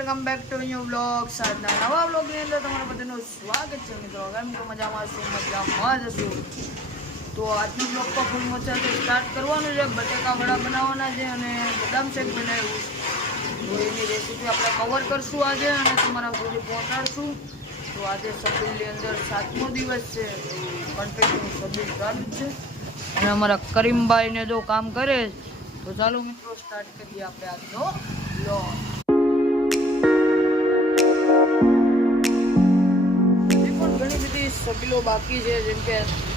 Welcome back to new blog આજના નવા બ્લોગની અંદર તમારા બધાનું સ્વાગત છે મિત્રો. કેમ તો મજામાં છું, મજામાં જ છું. તો આજનો બ્લોગ તો ફૂલ મજાથી સ્ટાર્ટ કરવાનું છે. બટેકા વડા બનાવવાના છે અને બદામ શેક બનાવ્યું. તો એની રેસીપી આપણે કવર કરશું આજે અને તમારા સુધી પહોંચાડશું. તો આજે સબીલની અંદર સાતમો દિવસ છે. કન્ટિન્યુ સબીલ ચાલુ છે. અને અમારા કરીમભાઈને જો કામ કરે, તો ચાલો મિત્રો સ્ટાર્ટ કરીએ આપણે આજનો બ્લોગ બધી સબીલો બાકી છે, જેમ કે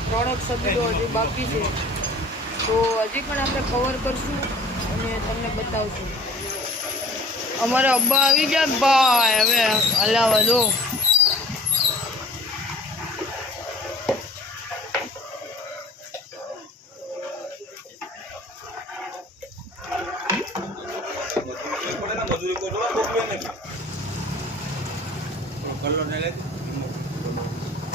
ત્રણેક સબીલો હજી બાકી છે. તો હજી પણ આપણે કવર કરશું અને તમને બતાવશું. અમારા અબ્બા આવી ગયા? ભાઈ, હવે હલાવા દો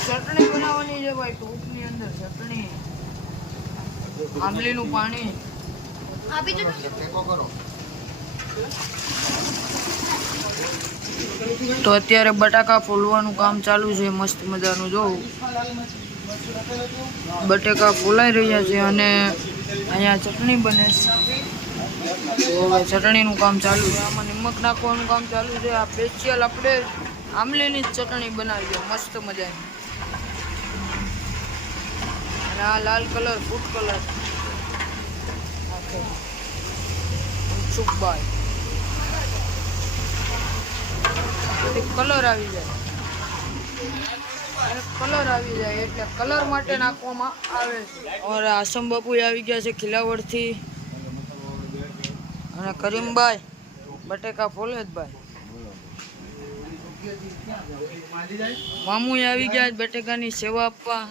ચટણી બનાવવાની છે ભાઈ ટૂંકની અંદર ચટણી. આંબલીનું પાણી. તો અત્યારે બટાકા ફોલવાનું કામ ચાલુ છે મસ્ત મજાનું જો. બટેકા ફોલાઈ રહ્યા છે અને અહીંયા ચટણી બને છે. ચટણીનું કામ ચાલુ છે. આમાં નિમક નાખવાનું કામ ચાલુ છે. આ સ્પેશિયલ આપણે આમલીની જ ચટણી બનાવી છે મસ્ત મજાની. અને આ લાલ કલર ફૂડ કલર. સુખભાઈ કલર આવી જાય. કલર આવી જાય એટલે કલર માટે નાખવામાં આવે છે. અમારા આસમ બાપુ આવી ગયા છે ખિલાવડથી. અને કરીમભાઈ બટેકા ફોલેજભાઈ મામુ આવી ગયા છે બટેકાની સેવા આપવા.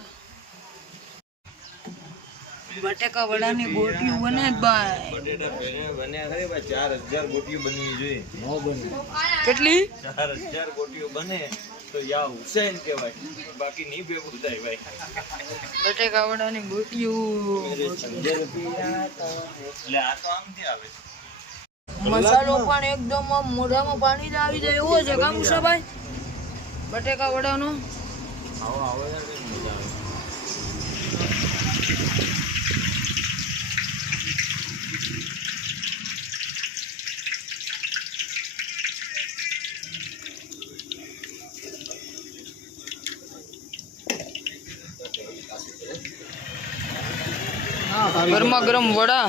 બટેકા વડાની ગોટીઓ બને ભાઈ બટેટા બન્યા ખરી ભાઈ ચાર હજાર ગોટીઓ બનવી જોઈએ. નો બને. કેટલી? ચાર હજાર ગોટીઓ બને તો યા હુસૈન કહેવાય. બાકી નહીં ભેગું થાય ભાઈ. બટેકા વડાની ગોટીઓ એટલે આ તો આમથી આવે મસાલો પણ એકદમ મોઢામાં પાણી જ આવી જાય એવો છે કામ ભાઈ બટેકા વડાનો? આવો આવો મજા આવે. ગરમા ગરમ વડા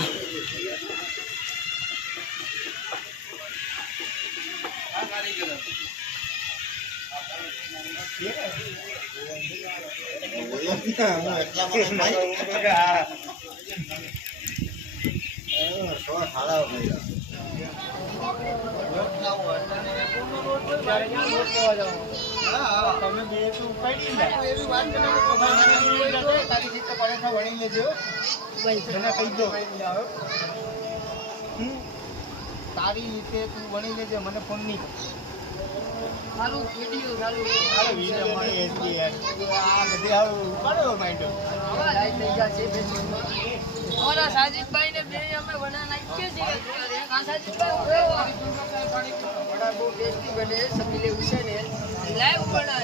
તારી રીતે તું વણી લેજે મને ફોન નહીં વીડિયો વીડિયો મારી માંડ્યો. અમારા સાજીદભાઈ ને બે અમે વડા નાખીએ છીએ વડા બહુ ટેસ્ટી બને સબીલે લેવું છે ને? લાઈવ વડા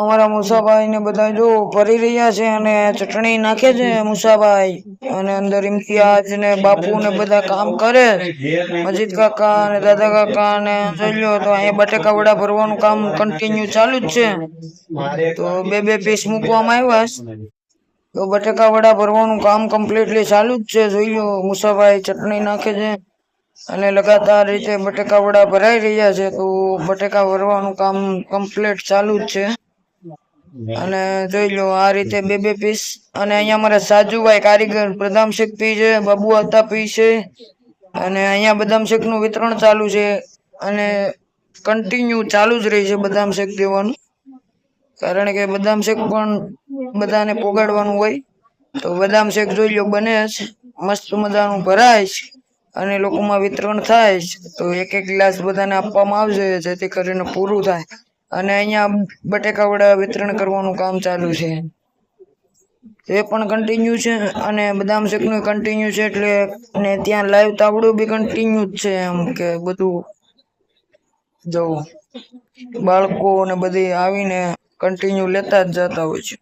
અમારા મુસાભાઈ ને બધા જો ફરી રહ્યા છે અને ચટણી નાખે છે મુસાભાઈ. અને અંદર ઇમ્તિયાજ ને બાપુ ને બધા કામ કરે. મજીદ કાકા ને દાદા કાકા ને જોઈ લો, તો અહીંયા બટેકા વડા ભરવાનું કામ કન્ટિન્યુ ચાલુ જ છે. તો બે બે પીસ મૂકવામાં આવ્યા તો બટેકા વડા ભરવાનું કામ કમ્પ્લીટલી ચાલુ જ છે. જોઈ લો, મુસાભાઈ ચટણી નાખે છે. અને લગાતાર રીતે બટેકા વડા ભરાઈ રહ્યા છે. તો બટેકા ભરવાનું કામ કમ્પ્લીટ ચાલુ જ છે. અને જોઈ લો આ રીતે બે બે પીસ. અને અહીંયા મારા સાજુભાઈ કારીગર બદામ શેક પી છે બાબુ હતા પી છે. અને અહીંયા બદામ શેકનું વિતરણ ચાલુ છે. અને કન્ટિન્યુ ચાલુ જ રહી છે બદામ શેક દેવાનું. કારણ કે બદામ શેક પણ બધાને પોગાડવાનું હોય. તો બદામ શેક જોઈ લો બને છે મસ્ત મજાનું ભરાય છે અને લોકોમાં વિતરણ થાય છે તો એક એક ગ્લાસ બધાને આપવામાં આવશે જેથી કરીને પૂરું થાય. અને અહીંયા બટેકા વડા વિતરણ કરવાનું કામ ચાલુ છે. એ પણ કન્ટિન્યુ છે અને બદામ શેકનું કન્ટિન્યુ છે એટલે ને ત્યાં લાઈવ તાવડું બી કન્ટિન્યુ જ છે એમ કે બધું જવું બાળકો ને બધી આવીને કન્ટિન્યુ લેતા જ જતા હોય છે.